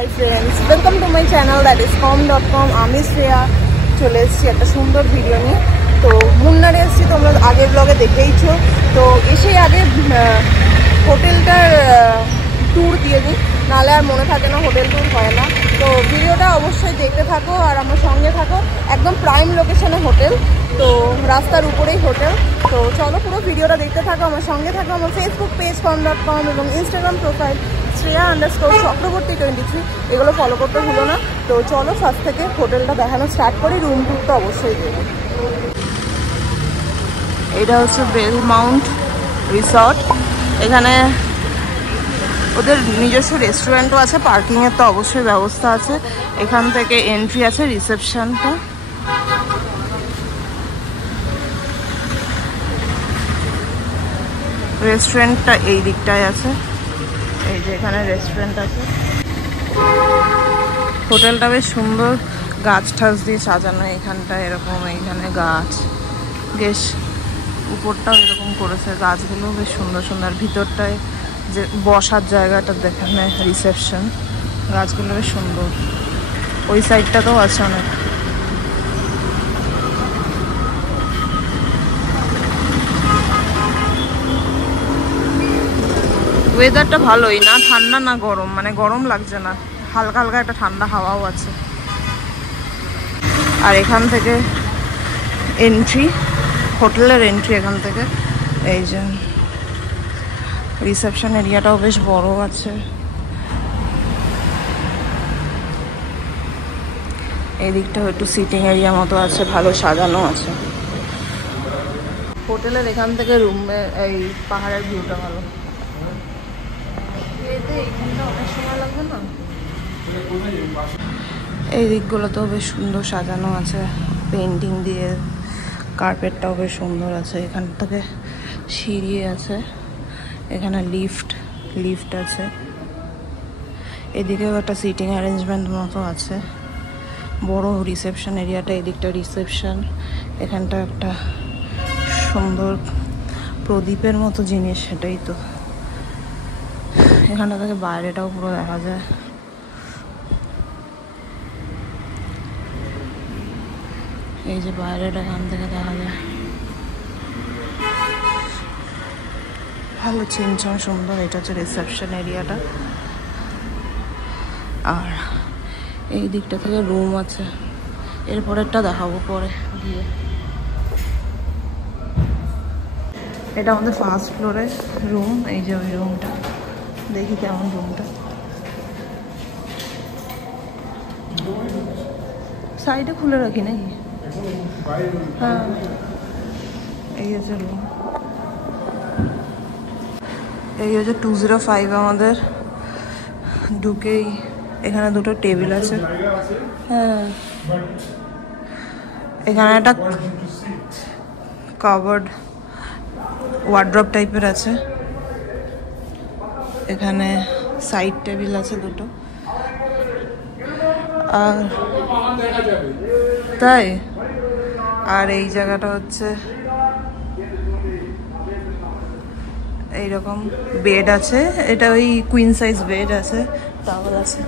Hi friends, welcome to my channel that is com.com। আমি শ্রেয়া চলে এসেছি একটা সুন্দর ভিডিও নিয়ে। তো মুন্নারে এসেছি, তোমরা আগের ব্লগে দেখেইছো। তো এসেই আগে হোটেলটার ট্যুর দিয়ে দিই, নাহলে আর মনে থাকে না, হোটেল ট্যুর হয় না। তো ভিডিওটা অবশ্যই দেখতে থাকো আর আমার সঙ্গে থাকো। একদম প্রাইম লোকেশনে হোটেল, তো রাস্তার উপরেই হোটেল। তো চলো পুরো ভিডিওটা দেখতে থাকো, আমার সঙ্গে থাকো। আমার ফেসবুক পেজ com.com এবং ইনস্টাগ্রাম প্রোফাইল Shreya_চক্রবর্তী23 এগুলো ফলো করতে ভুলো না। তো চলো ফার্স্ট থেকে হোটেলটা দেখানো স্টার্ট করি। রুম ট্যুর তো অবশ্যই দেবো। এটা হচ্ছে বেল মাউন্ট রিসর্ট। এখানে ওদের নিজস্ব রেস্টুরেন্টও আছে, পার্কিংয়ের তো অবশ্যই ব্যবস্থা আছে। এখান থেকে এন্ট্রি আছে রিসেপশনটা। রেস্টুরেন্টটা এই দিকটায় আছে, এই যে এখানে রেস্টুরেন্ট আছে। হোটেলটা বেশ সুন্দর, গাছ ঠাছ দিয়ে সাজানো। এখানটায় এরকম, এইখানে গাছ, বেশ উপরটাও এরকম করেছে, গাছগুলো বেশ সুন্দর সুন্দর। ভিতরটায় যে বসার জায়গাটা দেখানে রিসেপশন, গাছগুলো বেশ সুন্দর। ওই সাইডটাতেও আছে অনেক। ওয়েদারটা ভালোই, না ঠান্ডা না গরম, মানে গরম লাগছে না, হালকা হালকা একটা ঠান্ডা হাওয়াও আছে। আর এখান থেকে এন্ট্রি, হোটেলের এন্ট্রি এখান থেকে। এই যে রিসেপশন এরিয়াটাও বেশ বড় আছে। এই দিকটাও একটু সিটিং এরিয়া মতো আছে, ভালো সাজানো আছে। হোটেলের এখান থেকে রুমে এই পাহাড়ের ভিউটা ভালো। অনেক সময় লাগবে না। এই দিকগুলোতেও বেশ সুন্দর সাজানো আছে পেন্টিং দিয়ে, কার্পেটটাও বেশ সুন্দর আছে। এখান থেকে সিঁড়ি আছে, এখানে লিফট আছে। এদিকেও একটা সিটিং অ্যারেঞ্জমেন্ট মতো আছে। বড় রিসেপশন এরিয়াটা, এদিকটা রিসেপশন। এখানটা একটা সুন্দর প্রদীপের মতো জিনিস, সেটাই তো। এখানটা থেকে বাইরেটাও পুরো দেখা যায়। এই যে বাইরেটা এখান থেকে দেখা যায়, ভালো চিনচন সুন্দর। এটা হচ্ছে রিসেপশন এরিয়াটা। আর এই দিকটা থেকে রুম আছে, এরপরেরটা দেখাবো পরে গিয়ে। এটা আমাদের ফার্স্ট ফ্লোরে রুম। এই যে ওই রুমটা, দেখি কেমন রুমটা। সাইডে খুলে রাখি নাকি? হ্যাঁ, এই হচ্ছে রুম। এই হচ্ছে 205 আমাদের। ঢুকেই এখানে দুটো টেবিল আছে। হ্যাঁ, এখানে একটা কাভার্ড ওয়ার্ড্রপ টাইপের আছে। এখানে সাইড টেবিল আছে দুটো। আর তাই, আর এই জায়গাটা হচ্ছে এইরকম বেড আছে। এটা ওই কুইন সাইজ বেড আছে, টাওয়াল আছে।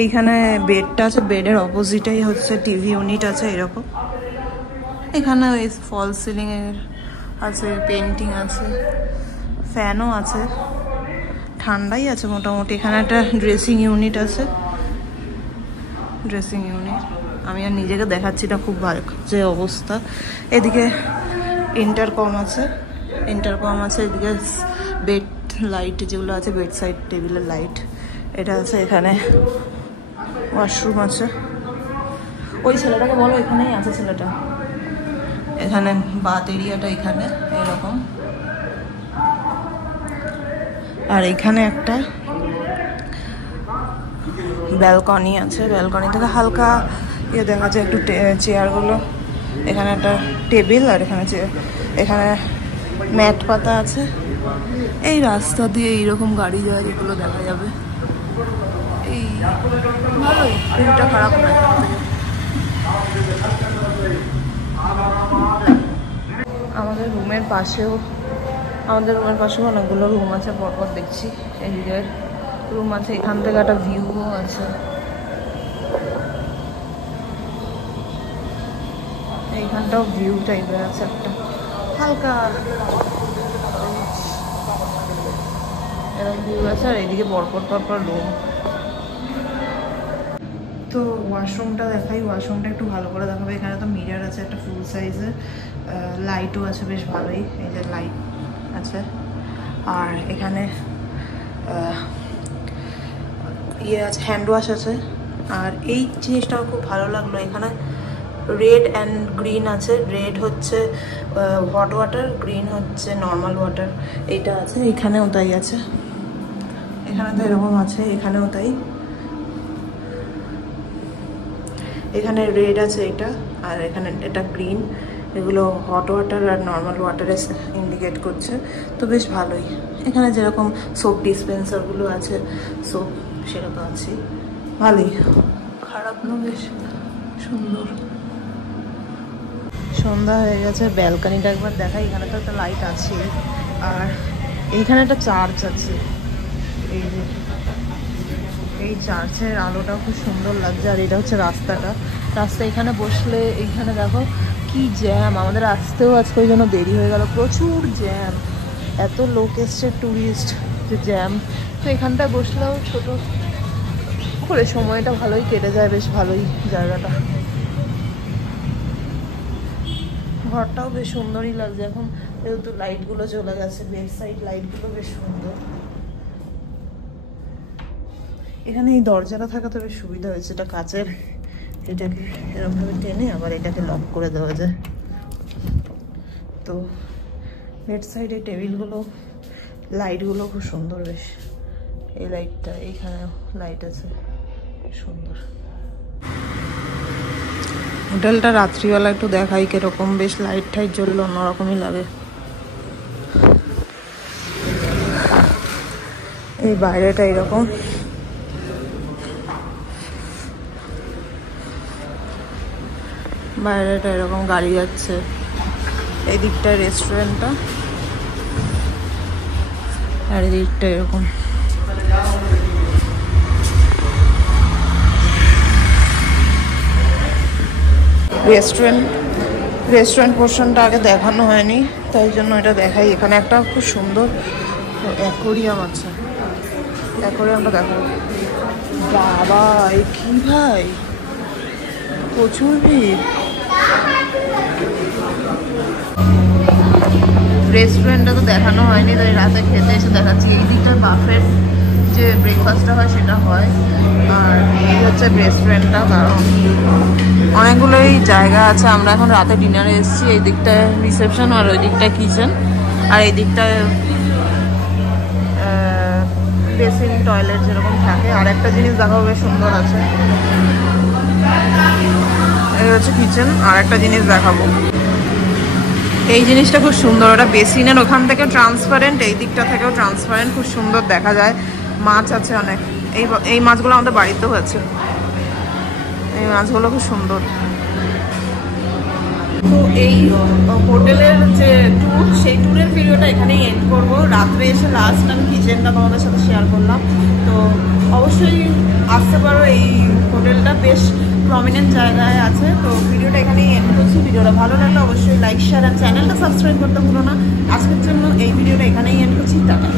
এইখানে বেডটা আছে, বেডের অপোজিটেই হচ্ছে টিভি ইউনিট আছে এরকম। এখানে ওই ফল সিলিং এর আছে, পেন্টিং আছে, ফ্যানও আছে, ঠান্ডাই আছে মোটামুটি। এখানে একটা ড্রেসিং ইউনিট আছে, ড্রেসিং ইউনিট। আমি আর নিজেকে দেখাচ্ছি না, খুব ভালো যে অবস্থা। এদিকে ইন্টারকম আছে, এদিকে বেড লাইট যেগুলো আছে, বেড সাইড টেবিলের লাইট এটা আছে। এখানে ওয়াশরুম আছে। ওই ছেলেটাকে বলো, এখানেই আছে ছেলেটা। এখানে বাথ এরিয়াটা এখানে এরকম। আর এখানে একটা ব্যালকনি আছে, ব্যালকনি থেকে হালকা ইয়ে দেখা যায় একটু চেয়ারগুলো। এখানে একটা টেবিল, আর এখানে এখানে ম্যাট পাতা আছে। এই রাস্তা দিয়ে এইরকম গাড়ি যায়, এগুলো দেখা যাবে। এই ভালোই, ভিউটা খারাপ না। আমাদের রুমের পাশেও আমাদের রুমের পাশে অনেকগুলো রুম আছে, পরপর দেখছি। এদিকে রুম আছে, এখান থেকে একটা ভিউও আছে। এইখানটাও ভিউ টাইপের আছে একটা হালকা এরকম ভিউ আছে, আর এইদিকে পরপর পরপর রুম। তো ওয়াশরুমটা দেখাই, ওয়াশরুমটা একটু ভালো করে দেখাবে। এখানে তো মিরর আছে একটা ফুল সাইজের, লাইটও আছে বেশ ভালোই, এই যে লাইট আছে। আর এখানে ইয়ে আছে, হ্যান্ড ওয়াশ আছে। আর এই জিনিসটা খুব ভালো লাগলো, এখানে রেড অ্যান্ড গ্রিন আছে। রেড হচ্ছে হট ওয়াটার, গ্রিন হচ্ছে নর্মাল ওয়াটার। এইটা আছে, এখানেও তাই আছে, এখানে তো এরকম আছে, এখানেও তাই। এখানে রেড আছে এটা, আর এখানে এটা গ্রিন। এগুলো হট ওয়াটার আর নর্মাল ওয়াটারে ইন্ডিকেট করছে, তো বেশ ভালোই। এখানে যেরকম সোপ ডিসপেন্সারগুলো আছে, সোপ সেটা তো আছেই, ভালোই, খারাপ না, বেশ সুন্দর। সন্ধ্যা হয়ে গেছে, ব্যালকানিটা একবার দেখাই। এখানে তো একটা লাইট আছে, আর এইখানে একটা চার্চ আছে। এই যে এই চার্চের আলোটাও খুব সুন্দর লাগছে। আর এটা হচ্ছে রাস্তাটা, রাস্তা এখানে বসলে, এইখানে দেখো কি জ্যাম। আমাদের আসতেও আজকে ওই জন্য দেরি হয়ে গেল, প্রচুর জ্যাম, এত লোক এসছে ট্যুরিস্ট, যে জ্যাম। তো এখানটায় বসলেও ছোট করে সময়টা ভালোই কেটে যায়, বেশ ভালোই জায়গাটা। ঘরটাও বেশ সুন্দরই লাগছে এখন, যেহেতু লাইটগুলো চলে গেছে, বেড সাইড লাইটগুলো বেশ সুন্দর। এখানে এই দরজাটা থাকা তো বেশ সুবিধা হয়েছে, এটা কাচের। এটাকে এরকমভাবে টেনে আবার এটাকে লক করে দেওয়া যায়। তো বেড সাইডে টেবিলগুলো, লাইটগুলো খুব সুন্দর বেশ। এই লাইটটা, এইখানেও লাইট আছে, সুন্দর। হোটেলটা রাত্রিবেলা একটু দেখাই কিরকম, বেশ লাইট টাইট জ্বললে অন্যরকমই লাগে। এই বাইরেটা এরকম, বাইরেটা এরকম গাড়ি যাচ্ছে। এই দিকটা রেস্টুরেন্টটা, আর এই দিকটা এরকম। রেস্টুরেন্ট পোর্শনটা আগে দেখানো হয়নি, তাই জন্য এটা দেখাই। এখানে একটা খুব সুন্দর অ্যাকোরিয়াম আছে, অ্যাকোরিয়ামটা দেখো। বাবা, এ কি ভাই, প্রচুর ভিড়। রেস্টুরেন্টটা তো দেখানো হয়নি, তাই রাতে খেতে এসে দেখাচ্ছি। এই দিকটা বাফেট যে ব্রেকফাস্টটা হয় সেটা হয়, আর এই হচ্ছে রেস্টুরেন্টটা। কারণ অনেকগুলোই জায়গা আছে। আমরা এখন রাতে ডিনারে এসেছি। এই দিকটায় রিসেপশন, আর ওই দিকটায় কিচেন, আর এই দিকটায় বেসিন টয়লেট যেরকম থাকে। আর একটা জিনিস দেখাবো, বেশ সুন্দর আছে, এই হচ্ছে কিচেন। আর একটা জিনিস দেখাবো, এই জিনিসটা খুব সুন্দর, ওটা বেসিনের ওখান থেকে ট্রান্সপারেন্ট, এই দিকটা থেকেও ট্রান্সপারেন্ট, খুব সুন্দর দেখা যায়। মাছ আছে অনেক, এই মাছগুলো আমাদের বাড়িতেও আছে, এই মাছগুলো খুব সুন্দর। তো এই হোটেলের যে ট্যুর, সেই ট্যুরের ভিডিওটা এখানেই এন্ড করবো। রাত্রে এসে লাস্ট আমি কিচেনটা তোমাদের সাথে শেয়ার করলাম। তো অবশ্যই আসতে পারো, এই হোটেলটা বেশ প্রমিনেন্ট জায়গায় আছে। তো ভিডিওটা এখানেই এন্ড করছি। ভিডিওটা ভালো লাগলে অবশ্যই লাইক, শেয়ার আর চ্যানেলটা সাবস্ক্রাইব করতে ভুলো না। আজকের জন্য এই ভিডিওটা এখানেই এন্ড করছি, টাটা।